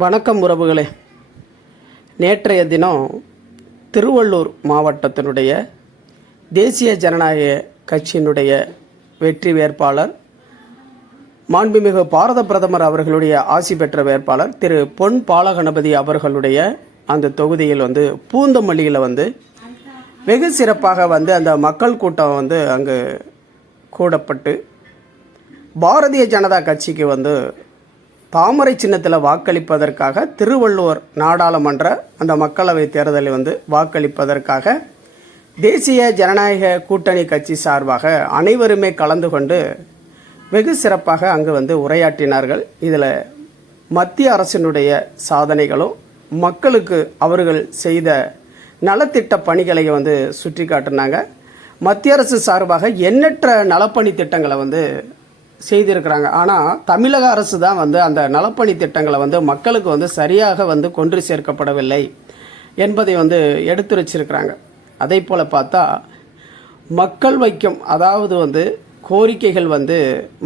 வணக்கம் உறவுகளே. நேற்றைய தினம் திருவள்ளூர் மாவட்டத்தினுடைய தேசிய ஜனநாயக கட்சியினுடைய வெற்றி வேட்பாளர் மாண்புமிகு பாரத பிரதமர் அவர்களுடைய ஆசி பெற்ற வேட்பாளர் திரு பொன் பாலகணபதி அவர்களுடைய அந்த தொகுதியில் வந்து பூந்தமல்லியில் வந்து வெகு சிறப்பாக வந்து அந்த மக்கள் கூட்டம் வந்து அங்கு கூடப்பட்டு பாரதிய ஜனதா கட்சிக்கு வந்து தாமரை சின்னத்தில் வாக்களிப்பதற்காக திருவள்ளுவர் நாடாளுமன்ற அந்த மக்களவை தேர்தலில் வந்து வாக்களிப்பதற்காக தேசிய ஜனநாயக கூட்டணி கட்சி சார்பாக அனைவருமே கலந்து கொண்டு வெகு சிறப்பாக அங்கு வந்து உரையாற்றினார்கள். இதில் மத்திய அரசினுடைய சாதனைகளும் மக்களுக்கு அவர்கள் செய்த நலத்திட்ட பணிகளை வந்து சுட்டி காட்டினாங்க மத்திய அரசு சார்பாக எண்ணற்ற நலப்பணி திட்டங்களை வந்து செய்திருக்கிறாங்க. ஆனால் தமிழக அரசு தான் வந்து அந்த நலப்பணி திட்டங்களை வந்து மக்களுக்கு வந்து சரியாக வந்து கொன்று சேர்க்கப்படவில்லை என்பதை வந்து எடுத்துரைச்சிருக்கிறாங்க. அதே போல் பார்த்தா மக்கள் வைக்கும் அதாவது வந்து கோரிக்கைகள் வந்து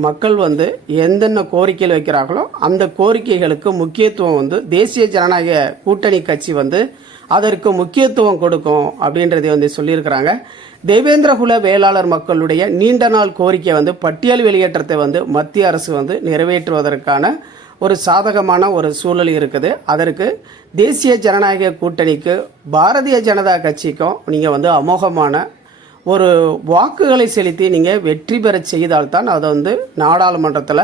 மக்கள் வந்து எந்தென்ன கோரிக்கைகள் வைக்கிறார்களோ அந்த கோரிக்கைகளுக்கு முக்கியத்துவம் வந்து தேசிய ஜனநாயக கூட்டணி கட்சி வந்து அதற்கு முக்கியத்துவம் கொடுக்கும் அப்படின்றதை வந்து சொல்லியிருக்கிறாங்க. தேவேந்திரகுல வேளாளர் மக்களுடைய நீண்ட நாள் கோரிக்கை வந்து பட்டியல் வெளியேற்றத்தை வந்து மத்திய அரசு வந்து நிறைவேற்றுவதற்கான ஒரு சாதகமான ஒரு சூழல் இருக்குது. அதற்கு தேசிய ஜனநாயக கூட்டணிக்கு பாரதிய ஜனதா கட்சிக்கும் நீங்கள் வந்து அமோகமான ஒரு வாக்குகளை செலுத்தி நீங்கள் வெற்றி பெற செய்தால்தான் அதை வந்து நாடாளுமன்றத்தில்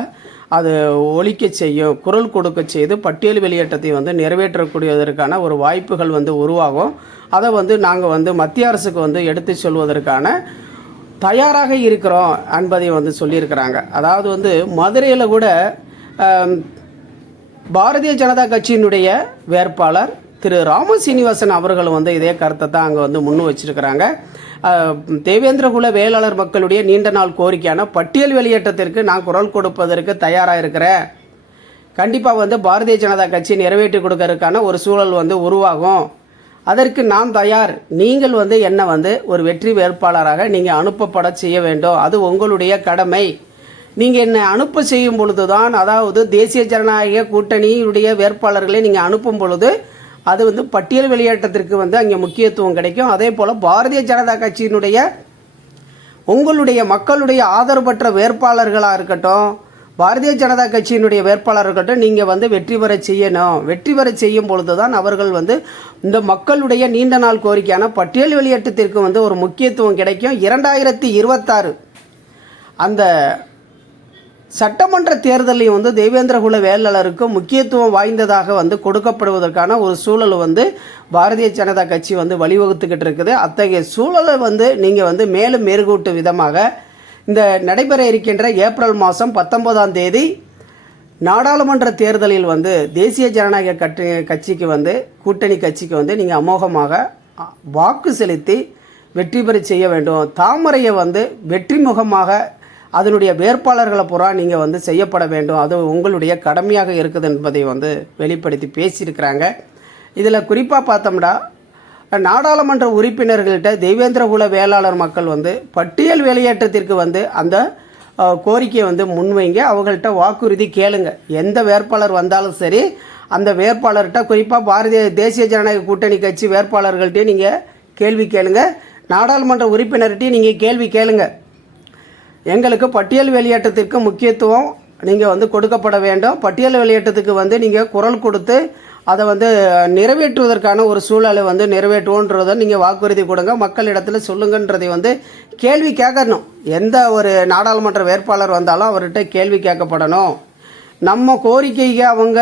அது ஒழிக்க செய்யும் குரல் கொடுக்க செய்து பட்டியல் வெளியேற்றத்தை வந்து நிறைவேற்றக்கூடியதற்கான ஒரு வாய்ப்புகள் வந்து உருவாகும். அதை வந்து நாங்கள் வந்து மத்திய அரசுக்கு வந்து எடுத்து சொல்வதற்கான தயாராக இருக்கிறோம் என்பதை வந்து சொல்லியிருக்கிறாங்க. அதாவது வந்து மதுரையில் கூட பாரதிய ஜனதா கட்சியினுடைய வேட்பாளர் திரு ராம சீனிவாசன் அவர்கள் வந்து இதே கருத்தை தான் அங்கே வந்து முன்னு வச்சிருக்கிறாங்க. தேவேந்திரகுல வேளாளர் மக்களுடைய நீண்ட நாள் கோரிக்கையான பட்டியல் வெளியேற்றத்திற்கு நான் குரல் கொடுப்பதற்கு தயாராக இருக்கிறேன். கண்டிப்பாக வந்து பாரதிய ஜனதா கட்சி நிறைவேற்றி கொடுக்கறதுக்கான ஒரு சூழல் வந்து உருவாகும். அதற்கு நான் தயார். நீங்கள் வந்து என்னை வந்து ஒரு வெற்றி வேட்பாளராக நீங்கள் அனுப்பப்பட செய்ய வேண்டும். அது உங்களுடைய கடமை. நீங்கள் என்னை அனுப்ப செய்யும் பொழுது தான் அதாவது தேசிய ஜனநாயக கூட்டணியுடைய வேட்பாளர்களை நீங்கள் அனுப்பும் பொழுது அது வந்து பட்டியல் வெளியேற்றத்திற்கு வந்து அங்கே முக்கியத்துவம் கிடைக்கும். அதே போல் பாரதிய ஜனதா கட்சியினுடைய உங்களுடைய மக்களுடைய ஆதரவற்ற வேட்பாளர்களாக இருக்கட்டும் பாரதிய ஜனதா கட்சியினுடைய வேட்பாளர் இருக்கட்டும் நீங்கள் வந்து வெற்றி பெற செய்யணும். வெற்றி பெற செய்யும் பொழுது தான் அவர்கள் வந்து இந்த மக்களுடைய நீண்ட நாள் கோரிக்கையான பட்டியல் வெளியேற்றத்திற்கு வந்து ஒரு முக்கியத்துவம் கிடைக்கும். இரண்டாயிரத்தி இருபத்தாறு அந்த சட்டமன்ற தேர்தலையும் வந்து தேவேந்திரகுல வேளாளருக்கு முக்கியத்துவம் வாய்ந்ததாக வந்து கொடுக்கப்படுவதற்கான ஒரு சூழல் வந்து பாரதிய ஜனதா கட்சி வந்து வழிவகுத்துக்கிட்டு இருக்குது. அத்தகைய சூழலை வந்து நீங்கள் வந்து மேலும் மெருகூட்டும் விதமாக இந்த நடைபெற இருக்கின்ற ஏப்ரல் மாதம் பத்தொன்பதாம் தேதி நாடாளுமன்ற தேர்தலில் வந்து தேசிய ஜனநாயக கட்சி கட்சிக்கு வந்து கூட்டணி கட்சிக்கு வந்து நீங்கள் அமோகமாக வாக்கு செலுத்தி வெற்றி பெற செய்ய வேண்டும். தாமரையை வந்து வெற்றி முகமாக அதனுடைய வேட்பாளர்களை பூரா நீங்கள் வந்து செய்யப்பட வேண்டும். அது உங்களுடைய கடமையாக இருக்குது என்பதை வந்து வெளிப்படுத்தி பேசியிருக்கிறாங்க. இதில் குறிப்பாக பார்த்தோம்னா நாடாளுமன்ற உறுப்பினர்கள்ட்ட தெய்வேந்திரகுல வேளாளர் மக்கள் வந்து பட்டியல் வெளியேற்றத்திற்கு வந்து அந்த கோரிக்கையை வந்து முன்வைங்க. அவங்கள்ட்ட வாக்குறுதி கேளுங்க. எந்த வேட்பாளர் வந்தாலும் சரி அந்த வேட்பாளர்கிட்ட குறிப்பாக பாரதிய தேசிய ஜனநாயக கூட்டணி கட்சி வேட்பாளர்கள்ட்டையும் நீங்கள் கேள்வி கேளுங்க. நாடாளுமன்ற உறுப்பினர்கிட்டையும் நீங்கள் கேள்வி கேளுங்கள் எங்களுக்கு பட்டியல் வெளியேற்றத்திற்கு முக்கியத்துவம் நீங்கள் வந்து கொடுக்கப்பட வேண்டும். பட்டியல் வெளியேற்றத்துக்கு வந்து நீங்கள் குரல் கொடுத்து அதை வந்து நிறைவேற்றுவதற்கான ஒரு சூழலை வந்து நிறைவேற்றுவோன்றதை நீங்கள் வாக்குறுதி கொடுங்க. மக்களிடத்தில் சொல்லுங்கன்றதை வந்து கேள்வி கேட்கணும். எந்த ஒரு நாடாளுமன்ற வேட்பாளர் வந்தாலும் அவர்கிட்ட கேள்வி கேட்கப்படணும். நம்ம கோரிக்கைக்கு அவங்க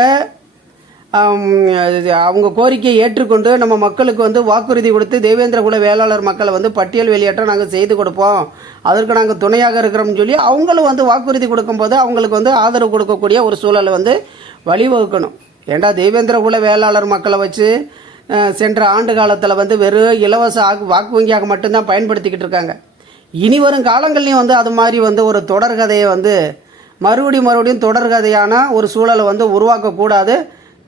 அவங்க கோரிக்கையை ஏற்றுக்கொண்டு நம்ம மக்களுக்கு வந்து வாக்குறுதி கொடுத்து தேவேந்திர குல வேளாளர் மக்களை வந்து பட்டியல் வெளியேற்றம் நாங்கள் செய்து கொடுப்போம். அதற்கு நாங்கள் துணையாக இருக்கிறோம்னு சொல்லி அவங்களும் வந்து வாக்குறுதி கொடுக்கும்போது அவங்களுக்கு வந்து ஆதரவு கொடுக்கக்கூடிய ஒரு சூழலை வந்து வழிவகுக்கணும். ஏண்டா தேவேந்திர குல வேளாளர் மக்களை வச்சு சென்ற ஆண்டு காலத்தில் வந்து வெறும் இலவச ஆக்கு வாக்கு வங்கியாக மட்டும்தான் பயன்படுத்திக்கிட்டு இருக்காங்க. இனி வரும் காலங்கள்லையும் வந்து அது மாதிரி வந்து ஒரு தொடர்கதையை வந்து மறுபடியும் மறுபடியும் தொடர்கதையான ஒரு சூழலை வந்து உருவாக்கக்கூடாது.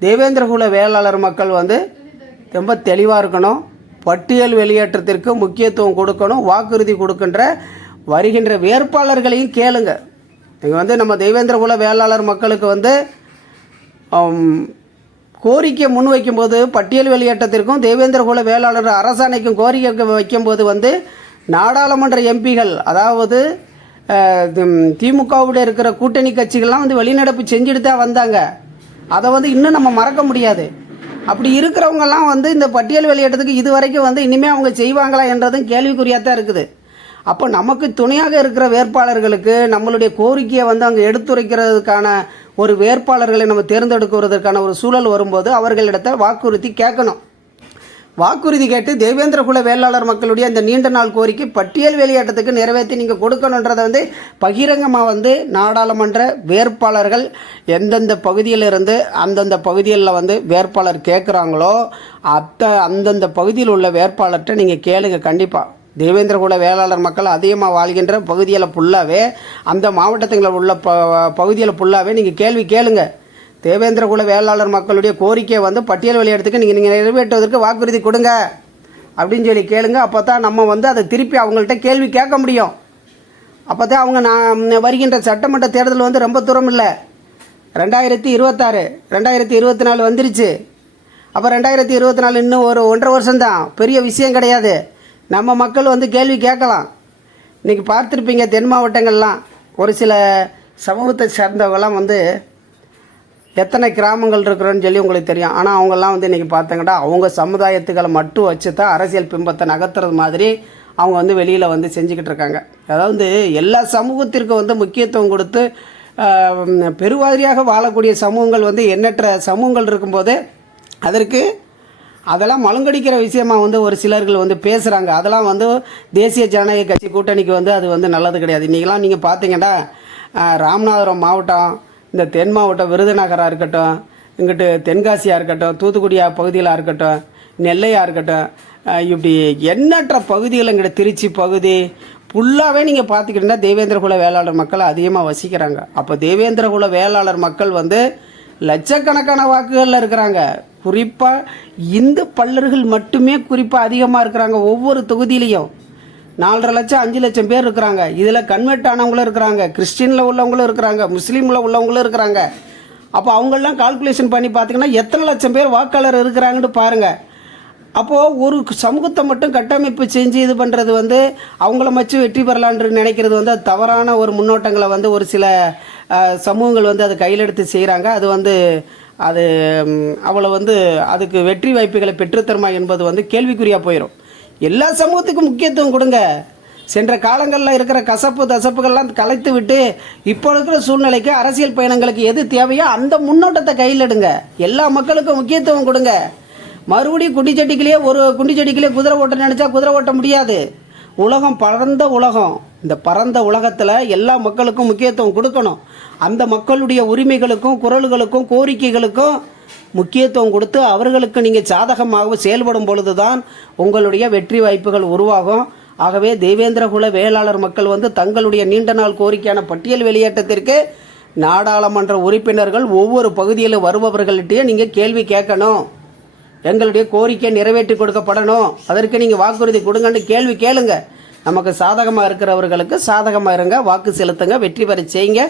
தேவேந்திரகுல வேளாளர் மக்கள் வந்து ரொம்ப தெளிவாக இருக்கணும். பட்டியல் வெளியேற்றத்திற்கு முக்கியத்துவம் கொடுக்கணும். வாக்குறுதி கொடுக்கின்ற வருகின்ற வேட்பாளர்களையும் கேளுங்க. நீங்கள் வந்து நம்ம தெய்வேந்திரகுல வேளாளர் மக்களுக்கு வந்து கோரிக்கை கோரிக்கை முன்வைக்கும்போது பட்டியல் வெளியேற்றத்திற்கும் தேவேந்திரகுல வேளாளர் அரசாணைக்கும் கோரிக்கை வைக்கும்போது வந்து நாடாளுமன்ற எம்பிகள் அதாவது அஹ், திமுகவுடைய இருக்கிற கூட்டணி கட்சிகள்லாம் வந்து வெளிநடப்பு செஞ்சுட்டு தான் வந்தாங்க. அதை வந்து இன்னும் நம்ம மறக்க முடியாது. அப்படி இருக்கிறவங்கெல்லாம் வந்து இந்த பட்டியல் வெளியேற்றத்துக்கு இது வரைக்கும் வந்து இனிமேல் அவங்க செய்வாங்களா என்றதும் கேள்விக்குறியாக தான் இருக்குது. அப்போ நமக்கு துணையாக இருக்கிற வேட்பாளர்களுக்கு நம்மளுடைய கோரிக்கையை வந்து அங்கே எடுத்துரைக்கிறதுக்கான ஒரு வேட்பாளர்களை நம்ம தேர்ந்தெடுக்கிறதுக்கான ஒரு சூழல் வரும்போது அவர்களிடத்தை வாக்குறுதி கேட்கணும். வாக்குறுதி கேட்டு தேவேந்திர குல வேளாளர் மக்களுடைய அந்த நீண்ட நாள் கோரிக்கை பட்டியல் வெளியேற்றத்துக்கு நிறைவேற்றி நீங்கள் கொடுக்கணுன்றதை வந்து பகிரங்கமாக வந்து நாடாளுமன்ற வேட்பாளர்கள் எந்தெந்த பகுதியிலிருந்து அந்தந்த பகுதிகளில் வந்து வேட்பாளர் கேட்குறாங்களோ அத்த அந்தந்த பகுதியில் உள்ள வேட்பாளர்கிட்ட நீங்கள் கேளுங்க கண்டிப்பாக தேவேந்திர குல வேளாளர் மக்கள் அதிகமாக வாழ்கின்ற பகுதியில் ஃபுல்லாகவே அந்த மாவட்டத்தில் உள்ள ப பகுதியில் ஃபுல்லாகவே நீங்கள் கேள்வி கேளுங்கள் தேவேந்திர குல வேளாளர் மக்களுடைய கோரிக்கையை வந்து பட்டியல் வெளியிடத்துக்கு நீங்கள் நீங்கள் நிறைவேற்றுவதற்கு வாக்குறுதி கொடுங்க. அப்படின்னு சொல்லி கேளுங்க. அப்போ தான் நம்ம வந்து அதை திருப்பி அவங்கள்ட்ட கேள்வி கேட்க முடியும். அப்போ தான் அவங்க நான் வருகின்ற சட்டமன்ற தேர்தல் வந்து ரொம்ப தூரம் இல்லை. ரெண்டாயிரத்தி இருபத்தாறு ரெண்டாயிரத்தி இருபத்தி நாலு வந்துருச்சு. அப்போ ரெண்டாயிரத்தி இருபத்தி நாலு இன்னும் ஒரு ஒன்றரை வருஷம்தான். பெரிய விஷயம் கிடையாது. நம்ம மக்கள் வந்து கேள்வி கேட்கலாம். இன்றைக்கி பார்த்துருப்பீங்க தென் மாவட்டங்கள்லாம். ஒரு சில சமூகத்தை சேர்ந்தவங்கலாம் வந்து எத்தனை கிராமங்கள் இருக்கிறோன்னு சொல்லி உங்களுக்கு தெரியும். ஆனால் அவங்கெல்லாம் வந்து இன்றைக்கி பார்த்தீங்கன்னா அவங்க சமுதாயத்துக்களை மட்டும் வச்சு தான் அரசியல் பிம்பத்தை நகர்த்துறது மாதிரி அவங்க வந்து வெளியில் வந்து செஞ்சுக்கிட்டு இருக்காங்க. அதாவது எல்லா சமூகத்திற்கும் வந்து முக்கியத்துவம் கொடுத்து பெருவாரியாக வாழக்கூடிய சமூகங்கள் வந்து எண்ணற்ற சமூகங்கள் இருக்கும்போது அதற்கு அதெல்லாம் மழுங்கடிக்கிற விஷயமா வந்து ஒரு சிலர்கள் வந்து பேசுகிறாங்க அதெல்லாம் வந்து தேசிய ஜனநாயக கட்சி கூட்டணிக்கு வந்து அது வந்து நல்லது கிடையாது. இன்றைக்கெல்லாம் நீங்கள் பார்த்தீங்கன்னா ராமநாதபுரம் மாவட்டம் இந்த தென் மாவட்டம் விருதுநகராக இருக்கட்டும் இங்கிட்டு தென்காசியாக இருக்கட்டும் தூத்துக்குடியா பகுதியிலாக இருக்கட்டும் நெல்லையாக இருக்கட்டும் இப்படி எண்ணற்ற பகுதிகள் இங்கிட்ட திருச்சி பகுதி ஃபுல்லாகவே நீங்கள் பார்த்துக்கிட்டீங்கன்னா தேவேந்திர குல வேளாளர் மக்கள் அதிகமாக வசிக்கிறாங்க. அப்போ தேவேந்திர குல வேளாளர் மக்கள் வந்து லட்சக்கணக்கான வாக்குகளில் இருக்கிறாங்க. குறிப்பாக இந்து பல்லர்கள் மட்டுமே குறிப்பாக அதிகமாக இருக்கிறாங்க ஒவ்வொரு தொகுதியிலையும். நாலரை லட்சம் அஞ்சு லட்சம் பேர் இருக்கிறாங்க. இதில் கன்வெர்ட் ஆனவங்களும் இருக்கிறாங்க. கிறிஸ்டினில் உள்ளவங்களும் இருக்கிறாங்க. முஸ்லீமில் உள்ளவங்களும் இருக்கிறாங்க. அப்போ அவங்களெலாம் கால்குலேஷன் பண்ணி பார்த்தீங்கன்னா எத்தனை லட்சம் பேர் வாக்காளர் இருக்கிறாங்கன்னு பாருங்கள் அப்போது ஒரு சமூகத்தை மட்டும் கட்டமைப்பு செஞ்சு இது பண்ணுறது வந்து அவங்கள மச்சு வெற்றி பெறலான்னு நினைக்கிறது வந்து அது தவறான ஒரு முன்னோட்டங்களை வந்து ஒரு சில சமூகங்கள் வந்து அதை கையில் எடுத்து செய்கிறாங்க அது வந்து அது அவ்வளோ அவளை வந்து அதுக்கு வெற்றி வாய்ப்புகளை பெற்றுத்தருமா என்பது வந்து கேள்விக்குறியாக போயிடும் எல்லா சமூகத்துக்கும் முக்கியத்துவம் கொடுங்க. சென்ற காலங்களில் இருக்கிற கசப்பு தசப்புகள்லாம் கலைத்து விட்டு இப்போ இருக்கிற சூழ்நிலைக்கு அரசியல் பயணங்களுக்கு எது தேவையோ அந்த முன்னோட்டத்தை கையில் எடுங்க எல்லா மக்களுக்கும் முக்கியத்துவம் கொடுங்க. மறுபடியும் குண்டிச்சட்டிக்கிலேயே ஒரு குண்டிச்சட்டிக்கிலே குதிரை ஓட்ட நினச்சா குதிரை ஓட்ட முடியாது. உலகம் பரந்த உலகம். இந்த பரந்த உலகத்தில் எல்லா மக்களுக்கும் முக்கியத்துவம் கொடுக்கணும். அந்த மக்களுடைய உரிமைகளுக்கும் குரல்களுக்கும் கோரிக்கைகளுக்கும் முக்கியத்துவம் கொடுத்து அவர்களுக்கு நீங்கள் சாதகமாக செயல்படும் பொழுது தான் உங்களுடைய வெற்றி வாய்ப்புகள் உருவாகும். ஆகவே தேவேந்திர குல வேளாளர் மக்கள் வந்து தங்களுடைய நீண்ட நாள் கோரிக்கையான பட்டியல் வெளியேற்றத்திற்கு நாடாளுமன்ற உறுப்பினர்கள் ஒவ்வொரு பகுதியில் வருபவர்கள்ட்டையும் நீங்கள் கேள்வி கேட்கணும். எங்களுடைய கோரிக்கை நிறைவேற்றி கொடுக்கப்படணும். அதற்கு நீங்கள் வாக்குறுதி கொடுங்கன்னு கேள்வி கேளுங்க. நமக்கு சாதகமாக இருக்கிறவர்களுக்கு சாதகமாக இருங்க வாக்கு செலுத்துங்க வெற்றி பெற செய்யுங்க.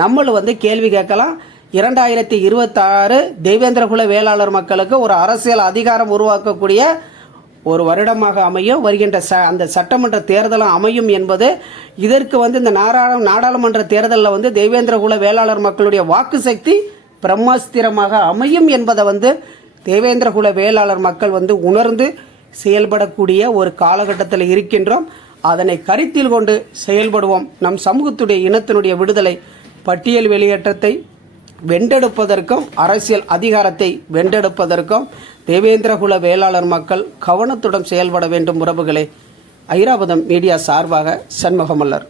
நம்மளும் வந்து கேள்வி கேட்கலாம். இரண்டாயிரத்தி இருபத்தாறு தெய்வேந்திரகுல வேளாளர் மக்களுக்கு ஒரு அரசியல் அதிகாரம் உருவாக்கக்கூடிய ஒரு வருடமாக அமையும். வருகின்ற ச அந்த சட்டமன்ற தேர்தலும் அமையும் என்பது இதற்கு வந்து இந்த நாடாளு நாடாளுமன்ற தேர்தலில் வந்து தெய்வேந்திரகுல வேளாளர் மக்களுடைய வாக்கு சக்தி பிரம்மாஸ்திரமாக அமையும் என்பதை வந்து தேவேந்திரகுல வேளாளர் மக்கள் வந்து உணர்ந்து செயல்படக்கூடிய ஒரு காலகட்டத்தில் இருக்கின்றோம். அதனை கருத்தில் கொண்டு செயல்படுவோம். நம் சமூகத்துடைய இனத்தினுடைய விடுதலை பட்டியல் வெளியேற்றத்தை வென்றெடுப்பதற்கும் அரசியல் அதிகாரத்தை வென்றெடுப்பதற்கும் தேவேந்திரகுல வேளாளர் மக்கள் கவனத்துடன் செயல்பட வேண்டும் உறவுகளை. ஐராவதம் மீடியா சார்பாக சண்முகமல்லர்.